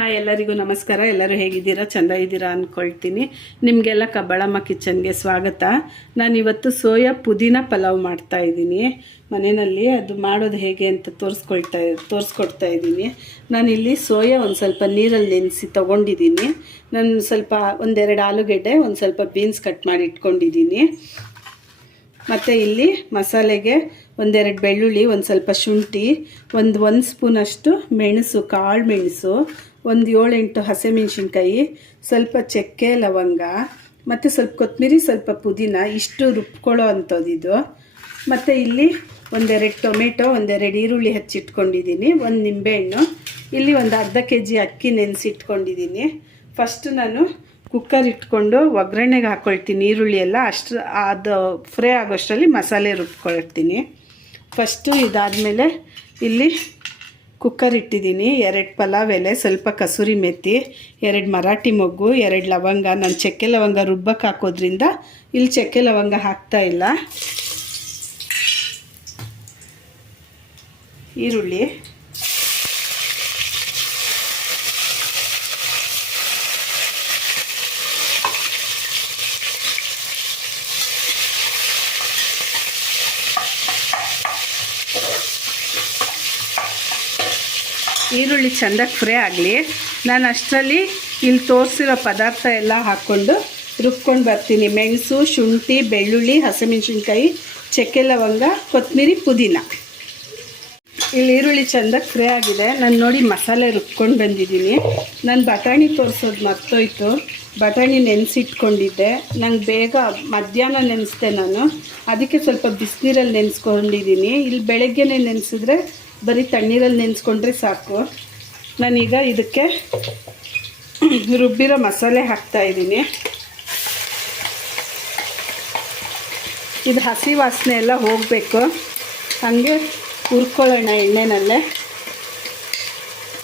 Hi, ಎಲ್ಲರಿಗೂ ನಮಸ್ಕಾರ. ಎಲ್ಲರೂ ಹೇಗಿದ್ದೀರಾ? ಚೆಂದ ಇದ್ದೀರಾ ಅಂದ್ಕೊಳ್ತೀನಿ ನಿಮಗೆಲ್ಲ ಕಬ್ಬಳಮ್ಮ ಕಿಚನ್ಗೆ ಸ್ವಾಗತ. ನಾನಿವತ್ತು ಸೋಯಾ ಪುದೀನ ಪಲಾವ್ ಮಾಡ್ತಾ ಇದ್ದೀನಿ. ಮನೆಯಲ್ಲಿ ಅದು ಮಾಡೋದು ಹೇಗೆ ಅಂತ ತೋರಿಸ್ಕೊಳ್ತಾ, ತೋರಿಸ್ಕೊಡ್ತಾ ಇದ್ದೀನಿ. ನಾನಿಲ್ಲಿ ಸೋಯಾ ಒಂದು ಸ್ವಲ್ಪ ನೀರಲ್ಲಿ ನೆನೆಸಿ ತೊಗೊಂಡಿದ್ದೀನಿ. ನಾನು ಸ್ವಲ್ಪ ಒಂದೆರಡು ಆಲೂಗೆಡ್ಡೆ, ಒಂದು ಸ್ವಲ್ಪ ಬೀನ್ಸ್ ಕಟ್ ಮಾಡಿ ಇಟ್ಕೊಂಡಿದ್ದೀನಿ. ಮತ್ತು ಇಲ್ಲಿ ಮಸಾಲೆಗೆ ಒಂದೆರಡು ಬೆಳ್ಳುಳ್ಳಿ, ಒಂದು ಸ್ವಲ್ಪ ಶುಂಠಿ, ಒಂದು ಒಂದು ಸ್ಪೂನಷ್ಟು ಮೆಣಸು, ಕಾಳು ಮೆಣಸು ಒಂದು ಏಳೆಂಟು ಹಸಿಮೆಣ್ಸಿನ್ಕಾಯಿ, ಸ್ವಲ್ಪ ಚಕ್ಕೆ, ಲವಂಗ, ಮತ್ತು ಸ್ವಲ್ಪ ಕೊತ್ತಂಬರಿ ಸ್ವಲ್ಪ ಪುದೀನ, ಇಷ್ಟು ರುಬ್ಕೊಳ್ಳೋ ಇದು. ಮತ್ತು ಇಲ್ಲಿ ಒಂದೆರಡು ಟೊಮೆಟೊ, ಒಂದೆರಡು ಈರುಳ್ಳಿ ಹಚ್ಚಿಟ್ಕೊಂಡಿದ್ದೀನಿ, ಒಂದು ನಿಂಬೆಹಣ್ಣು. ಇಲ್ಲಿ ಒಂದು ಅರ್ಧ ಕೆ ಜಿ ಅಕ್ಕಿ ನೆನೆಸಿಟ್ಕೊಂಡಿದ್ದೀನಿ. ಫಸ್ಟ್ ನಾನು ಕುಕ್ಕರ್ ಇಟ್ಕೊಂಡು ಒಗ್ಗರಣೆಗೆ ಹಾಕ್ಕೊಳ್ತೀನಿ ಈರುಳ್ಳಿ ಎಲ್ಲ. ಅಷ್ಟು ಅದು ಫ್ರೈ ಆಗೋಷ್ಟರಲ್ಲಿ ಮಸಾಲೆ ರುಬ್ಕೊಳ್ತೀನಿ. ಫಸ್ಟು ಇದಾದಮೇಲೆ ಇಲ್ಲಿ ಕುಕ್ಕರ್ ಇಟ್ಟಿದ್ದೀನಿ. ಎರಡು ಪಲಾವ್ ಎಲೆ, ಸ್ವಲ್ಪ ಕಸೂರಿ ಮೆತ್ತಿ ಎರಡು ಮರಾಠಿ ಮೊಗ್ಗು, ಎರಡು ಲವಂಗ. ನಾನು ಚಕ್ಕೆ ಲವಂಗ ರುಬ್ಬಕ್ಕೆ ಹಾಕೋದ್ರಿಂದ ಇಲ್ಲಿ ಚಕ್ಕೆ ಲವಂಗ ಹಾಕ್ತಾ ಇಲ್ಲ. ಈರುಳ್ಳಿ. ಈರುಳ್ಳಿ ಚೆಂದಾಗಿ ಫ್ರೈ ಆಗಲಿ, ನಾನು ಅಷ್ಟರಲ್ಲಿ ಇಲ್ಲಿ ತೋರಿಸಿರೋ ಪದಾರ್ಥ ಎಲ್ಲ ಹಾಕ್ಕೊಂಡು ರುಬ್ಕೊಂಡು ಬರ್ತೀನಿ. ಮೆಣಸು, ಶುಂಠಿ, ಬೆಳ್ಳುಳ್ಳಿ, ಹಸಿಮೆಣ್ಸಿನ್ಕಾಯಿ ಚಕ್ಕೆ ಲವಂಗ ಕೊತ್ತಂಬರಿ ಪುದೀನ. ಇಲ್ಲಿ ಈರುಳ್ಳಿ ಚೆಂದಾಗಿ ಫ್ರೈ ಆಗಿದೆ. ನಾನು ನೋಡಿ ಮಸಾಲೆ ರುಬ್ಕೊಂಡು ಬಂದಿದ್ದೀನಿ. ನಾನು ಬಟಾಣಿ ತೋರಿಸೋದು ಮರ್ತೋಯ್ತು. ಬಟಾಣಿ ನೆನೆಸಿಟ್ಕೊಂಡಿದ್ದೆ. ನಂಗೆ ಬೇಗ ಮಧ್ಯಾಹ್ನ ನೆನೆಸ್ದೆ ನಾನು. ಅದಕ್ಕೆ ಸ್ವಲ್ಪ ಬಿಸಿನೀರಲ್ಲಿ ನೆನೆಸ್ಕೊಂಡಿದ್ದೀನಿ. ಇಲ್ಲಿ ಬೆಳಗ್ಗೆನೇ ನೆನೆಸಿದ್ರೆ ಬರೀ ತಣ್ಣೀರಲ್ಲಿ ನೆನೆಸ್ಕೊಂಡ್ರೆ ಸಾಕು. ನಾನೀಗ ಇದಕ್ಕೆ ರುಬ್ಬಿರೋ ಮಸಾಲೆ ಹಾಕ್ತಾ ಇದ್ದೀನಿ. ಇದು ಹಸಿ ವಾಸನೆ ಎಲ್ಲ ಹೋಗಬೇಕು. ಹಾಗೆ ಹುರ್ಕೊಳ್ಳೋಣ ಎಣ್ಣೆನಲ್ಲೇ.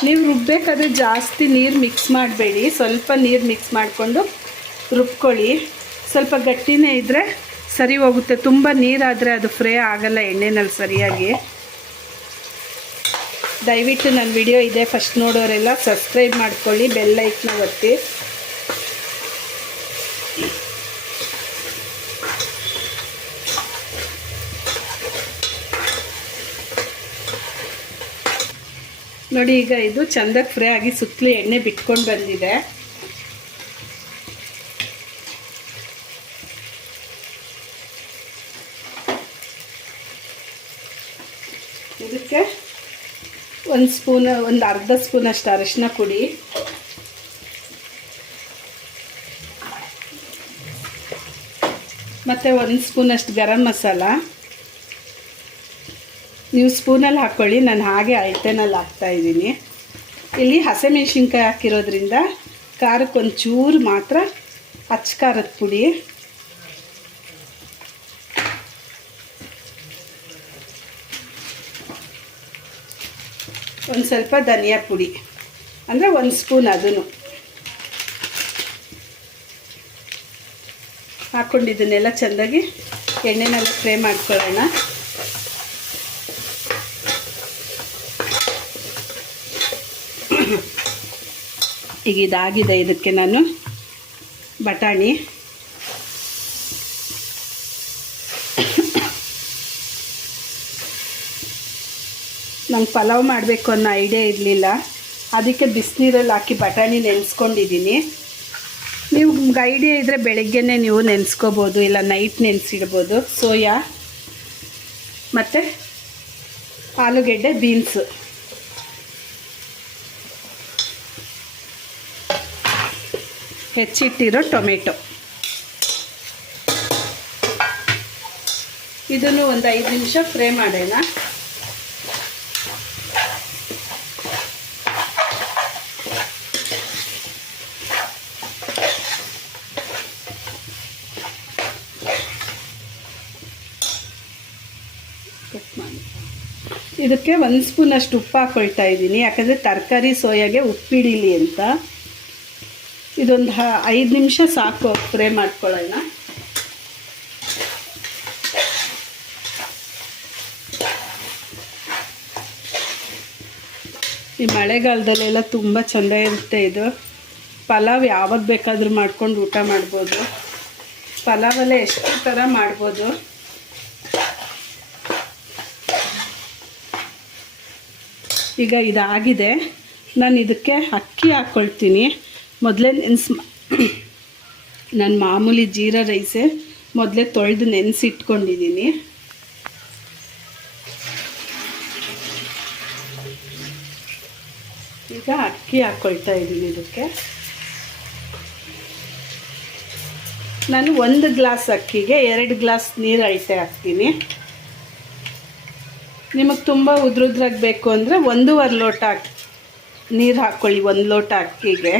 ನೀವು ರುಬ್ಬೇಕಾದ್ರೆ ಜಾಸ್ತಿ ನೀರು ಮಿಕ್ಸ್ ಮಾಡಬೇಡಿ. ಸ್ವಲ್ಪ ನೀರು ಮಿಕ್ಸ್ ಮಾಡಿಕೊಂಡು ರುಬ್ಕೊಳ್ಳಿ. ಸ್ವಲ್ಪ ಗಟ್ಟಿನೇ ಇದ್ದರೆ ಸರಿ ಹೋಗುತ್ತೆ. ತುಂಬ ನೀರಾದರೆ ಅದು ಫ್ರೈ ಆಗಲ್ಲ ಎಣ್ಣೆನಲ್ಲಿ ಸರಿಯಾಗಿ. ದಯವಿಟ್ಟು ನನ್ನ ವಿಡಿಯೋ ಇದೆ ಫಸ್ಟ್ ನೋಡೋರೆಲ್ಲ ಸಬ್ಸ್ಕ್ರೈಬ್ ಮಾಡ್ಕೊಳ್ಳಿ ಬೆಲ್ ಲೈಕ್ನ ಒತ್ತಿ. ನೋಡಿ, ಈಗ ಇದು ಚಂದಕ್ಕೆ ಫ್ರೈ ಆಗಿ ಸುತ್ತಲೂ ಎಣ್ಣೆ ಬಿಟ್ಕೊಂಡು ಬಂದಿದೆ. ಇದಕ್ಕೆ ಒಂದು ಸ್ಪೂನ್, ಒಂದು ಅರ್ಧ ಸ್ಪೂನಷ್ಟು ಅರಿಶಿನ ಪುಡಿ. ಮತ್ತು ಒಂದು ಸ್ಪೂನಷ್ಟು ಗರಂ ಮಸಾಲ. ನೀವು ಸ್ಪೂನಲ್ಲಿ ಹಾಕ್ಕೊಳ್ಳಿ ನಾನು ಹಾಗೆ ಅಳತೆನಲ್ಲಿ ಹಾಕ್ತಾಯಿದ್ದೀನಿ ಇಲ್ಲಿ ಹಸಿಮೆಣ್ಸಿನ್ಕಾಯಿ ಹಾಕಿರೋದ್ರಿಂದ ಖಾರಕ್ಕೆ ಒಂದು ಚೂರು ಮಾತ್ರ ಹಚ್ಚ ಖಾರದ ಪುಡಿ. ಒಂದು ಸ್ವಲ್ಪ ಧನಿಯಾ ಪುಡಿ. ಅಂದರೆ ಒಂದು ಸ್ಪೂನ್ ಅದನ್ನು. ಹಾಕ್ಕೊಂಡು ಇದನ್ನೆಲ್ಲ ಚೆಂದಾಗಿ ಎಣ್ಣೆನೆಲ್ಲ ಫ್ರೈ ಮಾಡ್ಕೊಳ್ಳೋಣ. ಈಗ ಇದಾಗಿದೆ ಇದಕ್ಕೆ ನಾನು ಬಟಾಣಿ. ನಂಗೆ ಪಲಾವ್ ಮಾಡಬೇಕು ಅನ್ನೋ ಐಡಿಯಾ ಇರಲಿಲ್ಲ. ಅದಕ್ಕೆ ಬಿಸಿನೀರಲ್ಲಿ ಹಾಕಿ ಬಟಾಣಿ ನೆನೆಸ್ಕೊಂಡಿದ್ದೀನಿ ನೀವು ನಿಮ್ಗೆ ಐಡಿಯಾ ಇದ್ದರೆ ಬೆಳಗ್ಗೆನೇ ನೀವು ನೆನೆಸ್ಕೋಬೋದು, ಇಲ್ಲ ನೈಟ್ ನೆನೆಸಿಡ್ಬೋದು. ಸೋಯಾ, ಮತ್ತು ಆಲೂಗೆಡ್ಡೆ ಬೀನ್ಸು ಹೆಚ್ಚಿಟ್ಟಿರೋ ಟೊಮೆಟೊ. ಇದನ್ನು ಒಂದು ಐದು ನಿಮಿಷ ಫ್ರೈ ಮಾಡೋಣ. ಇದಕ್ಕೆ ಒಂದು ಸ್ಪೂನಷ್ಟು ಉಪ್ಪು ಹಾಕ್ಕೊಳ್ತಾ ಇದ್ದೀನಿ. ಯಾಕಂದರೆ ತರಕಾರಿ ಸೋಯಾಗೆ ಉಪ್ಪಿಡಿಲಿ ಅಂತ. ಇದೊಂದು ಐದು ನಿಮಿಷ ಸಾಕು, ಫ್ರೈ ಮಾಡ್ಕೊಳ್ಳೋಣ. ಈ ಮಳೆಗಾಲದಲ್ಲೆಲ್ಲ ತುಂಬ ಚೆಂದ ಇರುತ್ತೆ ಇದು. ಪಲಾವ್ ಯಾವಾಗ ಬೇಕಾದರೂ ಮಾಡ್ಕೊಂಡು ಊಟ ಮಾಡ್ಬೋದು. ಪಲಾವಲ್ಲೇ ಎಷ್ಟು ಥರ ಮಾಡ್ಬೋದು. ಈಗ ಇದಾಗಿದೆ. ನಾನು ಇದಕ್ಕೆ ಅಕ್ಕಿ ಹಾಕ್ಕೊಳ್ತೀನಿ ಮೊದಲೇ ನೆನೆಸ್ ನಾನು ಮಾಮೂಲಿ ಜೀರಾ ರೈಸೇ ಮೊದಲೇ ತೊಳೆದು ನೆನೆಸಿಟ್ಕೊಂಡಿದ್ದೀನಿ ಈಗ ಅಕ್ಕಿ ಹಾಕ್ಕೊಳ್ತಾ ಇದ್ದೀನಿ ಇದಕ್ಕೆ. ನಾನು ಒಂದು ಗ್ಲಾಸ್ ಅಕ್ಕಿಗೆ ಎರಡು ಗ್ಲಾಸ್ ನೀರು ಅಳತೆ ಹಾಕ್ತೀನಿ. ನಿಮಗೆ ತುಂಬ ಉದ್ರುದ್ರಾಗಿ ಬೇಕು ಅಂದರೆ ಒಂದೂವರೆ ಲೋಟ ನೀರು ಹಾಕ್ಕೊಳ್ಳಿ ಒಂದು ಲೋಟ ಅಕ್ಕಿಗೆ.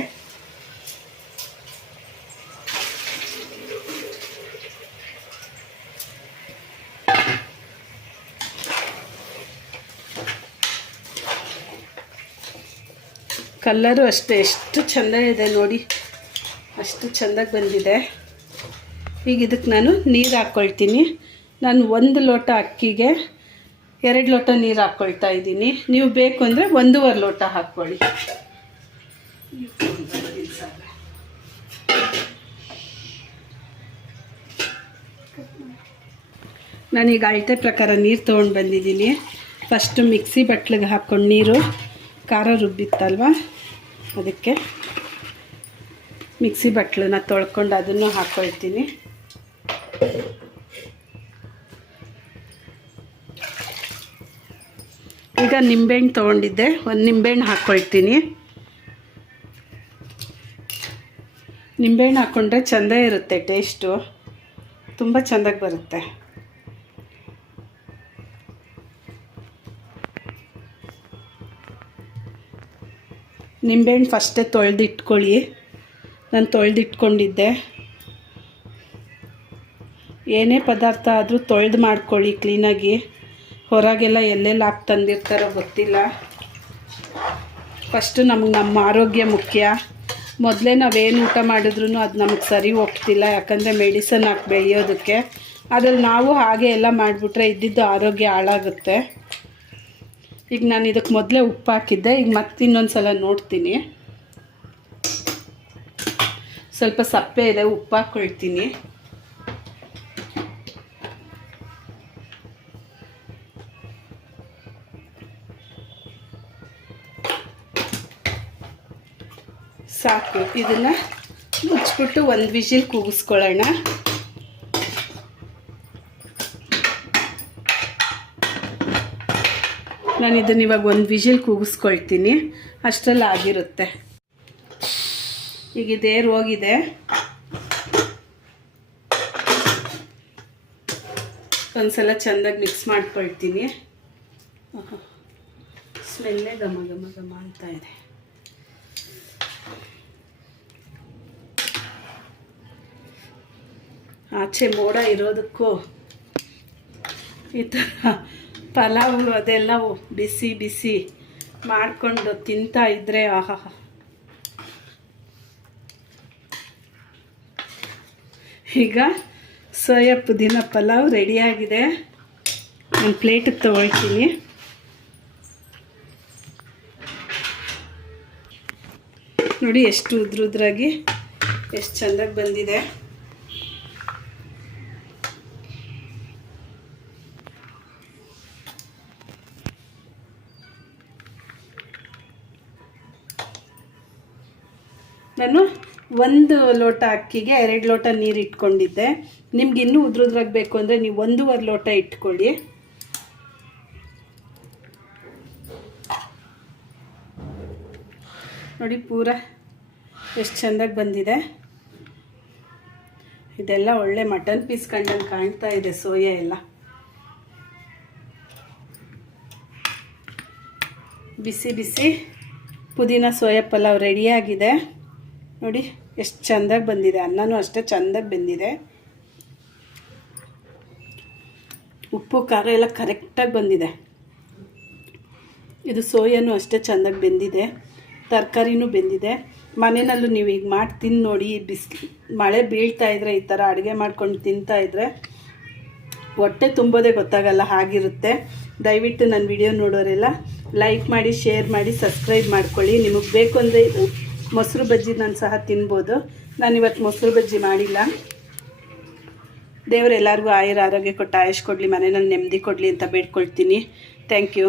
ಕಲ್ಲರು ಅಷ್ಟೇ, ಎಷ್ಟು ಚೆಂದ ಇದೆ ನೋಡಿ. ಅಷ್ಟು ಚೆಂದಾಗಿ ಬಂದಿದೆ. ಈಗ ಇದಕ್ಕೆ ನಾನು ನೀರು ಹಾಕ್ಕೊಳ್ತೀನಿ ನಾನು ಒಂದು ಲೋಟ ಅಕ್ಕಿಗೆ ಎರಡು ಲೋಟ ನೀರು ಹಾಕ್ಕೊಳ್ತಾ ಇದ್ದೀನಿ. ನೀವು ಬೇಕು ಅಂದರೆ ಒಂದೂವರೆ ಲೋಟ ಹಾಕ್ಕೊಳ್ಳಿ. ನಾನೀಗ ಅಳತೆ ಪ್ರಕಾರ ನೀರು ತೊಗೊಂಡು ಬಂದಿದ್ದೀನಿ. ಫಸ್ಟು ಮಿಕ್ಸಿ ಬಟ್ಲಿಗೆ ಹಾಕ್ಕೊಂಡು ನೀರು, ಖಾರ ರುಬ್ಬಿತ್ತಲ್ವ? ಅದಕ್ಕೆ ಮಿಕ್ಸಿ ಬಟ್ಲನ್ನ ತೊಳ್ಕೊಂಡು ಅದನ್ನು ಹಾಕ್ಕೊಳ್ತೀನಿ ಈಗ ನಿಂಬೆಹಣ್ಣು ತೊಗೊಂಡಿದ್ದೆ. ಒಂದು ನಿಂಬೆಹಣ್ಣು ಹಾಕ್ಕೊಳ್ತೀನಿ ನಿಂಬೆಹಣ್ಣು ಹಾಕ್ಕೊಂಡ್ರೆ ಚೆಂದ ಇರುತ್ತೆ ಟೇಸ್ಟು. ತುಂಬ ಚೆಂದಾಗಿ ಬರುತ್ತೆ. ನಿಂಬೆಹಣ್ಣು ಫಸ್ಟೇ ತೊಳೆದಿಟ್ಕೊಳ್ಳಿ. ನಾನು ತೊಳೆದಿಟ್ಕೊಂಡಿದ್ದೆ. ಏನೇ ಪದಾರ್ಥ ಆದರೂ ತೊಳೆದು ಮಾಡ್ಕೊಳ್ಳಿ ಕ್ಲೀನಾಗಿ. ಹೊರಗೆಲ್ಲ ಎಲ್ಲೆಲ್ಲಿ ಹಾಕಿ ತಂದಿರ್ತಾರೋ ಗೊತ್ತಿಲ್ಲ. ಫಸ್ಟು ನಮಗೆ ನಮ್ಮ ಆರೋಗ್ಯ ಮುಖ್ಯ. ಮೊದಲೇ ನಾವೇನು ಊಟ ಮಾಡಿದ್ರೂ ಅದು ನಮಗೆ ಸರಿ ಹೋಗ್ತಿಲ್ಲ, ಯಾಕಂದರೆ ಮೆಡಿಸನ್ ಹಾಕಿ ಬೆಳೆಯೋದಕ್ಕೆ. ಅದ್ರಲ್ಲಿ ನಾವು ಹಾಗೆ ಎಲ್ಲ ಮಾಡಿಬಿಟ್ರೆ ಇದ್ದಿದ್ದು ಆರೋಗ್ಯ ಹಾಳಾಗುತ್ತೆ. ಈಗ ನಾನು ಇದಕ್ಕೆ ಮೊದಲೇ ಉಪ್ಪು ಹಾಕಿದ್ದೆ, ಈಗ ಮತ್ತೆ ಇನ್ನೊಂದು ಸಲ ನೋಡ್ತೀನಿ. ಸ್ವಲ್ಪ ಸಪ್ಪೆ ಇದೆ, ಉಪ್ಪು ಹಾಕ್ಕೊಳ್ತೀನಿ ಸಾಕು. ಇದನ್ನು ಮುಚ್ಚಿಬಿಟ್ಟು ಒಂದು ವಿಜಿಲ್ ಕೂಗಿಸ್ಕೊಳ್ಳೋಣ. ನಾನು ಇದನ್ನು ಇವಾಗ ಒಂದು ವಿಜಿಲ್ ಕೂಗಿಸ್ಕೊಳ್ತೀನಿ. ಅಷ್ಟರಲ್ಲಿ ಆಗಿರುತ್ತೆ. ಈಗ ಇದೇರು ಹೋಗಿದೆ ಒಂದ್ಸಲ ಚೆಂದಾಗಿ ಮಿಕ್ಸ್ ಮಾಡ್ಕೊಳ್ತೀನಿ. ಸ್ಮೆಲ್ಲೇ ಘಮ ಘಮ ಘಮ ಅಂತ ಇದೆ. ಆಚೆ ಮೋಡ ಇರೋದಕ್ಕೂ ಈ ಥರ ಪಲಾವ್ ಅದೆಲ್ಲ ಬಿಸಿ ಬಿಸಿ ಮಾಡಿಕೊಂಡು ತಿಂತಾ ಇದ್ರೆ ಆಹಾ. ಈಗ ಸೋಯಾ ಪುದೀನ ಪಲಾವ್ ರೆಡಿಯಾಗಿದೆ. ನಾನು ಪ್ಲೇಟಿಗೆ ತೊಗೊಳ್ತೀನಿ. ನೋಡಿ ಎಷ್ಟು ಉದ್ರುದ್ರಾಗಿ ಎಷ್ಟು ಚೆಂದಾಗಿ ಬಂದಿದೆ. ನಾನು ಒಂದು ಲೋಟ ಅಕ್ಕಿಗೆ ಎರಡು ಲೋಟ ನೀರು ಇಟ್ಕೊಂಡಿದ್ದೆ. ನಿಮ್ಗೆ ಇನ್ನೂ ಉದ್ರದ್ರಾಗ ಬೇಕು ಅಂದರೆ ನೀವು ಒಂದೂವರೆ ಲೋಟ ಇಟ್ಕೊಳ್ಳಿ. ನೋಡಿ ಪೂರ ಎಷ್ಟು ಚೆಂದಾಗಿ ಬಂದಿದೆ. ಇದೆಲ್ಲ ಒಳ್ಳೆ ಮಟನ್ ಪೀಸ್ ಕಂಡಂಗೆ ಕಾಣ್ತಾ ಇದೆ, ಸೋಯಾ ಎಲ್ಲ. ಬಿಸಿ ಬಿಸಿ ಪುದೀನ ಸೋಯಾ ಪಲಾವ್ ರೆಡಿಯಾಗಿದೆ ನೋಡಿ, ಎಷ್ಟು ಚೆಂದಾಗಿ ಬಂದಿದೆ. ಅನ್ನನೂ ಅಷ್ಟೇ ಚೆಂದಾಗಿ ಬೆಂದಿದೆ. ಉಪ್ಪು, ಖಾರ ಎಲ್ಲ ಕರೆಕ್ಟಾಗಿ ಬಂದಿದೆ. ಇದು ಸೋಯಾನು ಅಷ್ಟೇ ಚೆಂದಾಗಿ ಬೆಂದಿದೆ. ತರಕಾರಿನೂ ಬೆಂದಿದೆ. ಮನೆಯಲ್ಲೂ ನೀವು ಈಗ ಮಾಡಿ ತಿಂದು ನೋಡಿ ಬಿಸಿಲು ಮಳೆ ಬೀಳ್ತಾ ಇದ್ರೆ ಈ ಥರ ಅಡುಗೆ ಮಾಡ್ಕೊಂಡು ತಿಂತಾ ಇದ್ರೆ ಹೊಟ್ಟೆ ತುಂಬೋದೇ ಗೊತ್ತಾಗಲ್ಲ, ಹಾಗಿರುತ್ತೆ. ದಯವಿಟ್ಟು ನನ್ನ ವಿಡಿಯೋ ನೋಡೋರೆಲ್ಲ ಲೈಕ್ ಮಾಡಿ, ಶೇರ್ ಮಾಡಿ, ಸಬ್ಸ್ಕ್ರೈಬ್ ಮಾಡ್ಕೊಳ್ಳಿ. ನಿಮಗೆ ಬೇಕು ಅಂದರೆ ಮೊಸರು ಬಜ್ಜಿ ನಾನು ಸಹ ತಿನ್ಬೋದು. ನಾನಿವತ್ತು ಮೊಸರು ಬಜ್ಜಿ ಮಾಡಿಲ್ಲ. ದೇವರು ಎಲ್ಲರಿಗೂ ಆಯುರ ಆರೋಗ್ಯ ಕೊಟ್ಟು ಆಯುಷ್ ಕೊಡಲಿ, ಮನೆಯಲ್ಲಿ ನೆಮ್ಮದಿ ಕೊಡಲಿ ಅಂತ ಬೇಡ್ಕೊಳ್ತೀನಿ. Thank you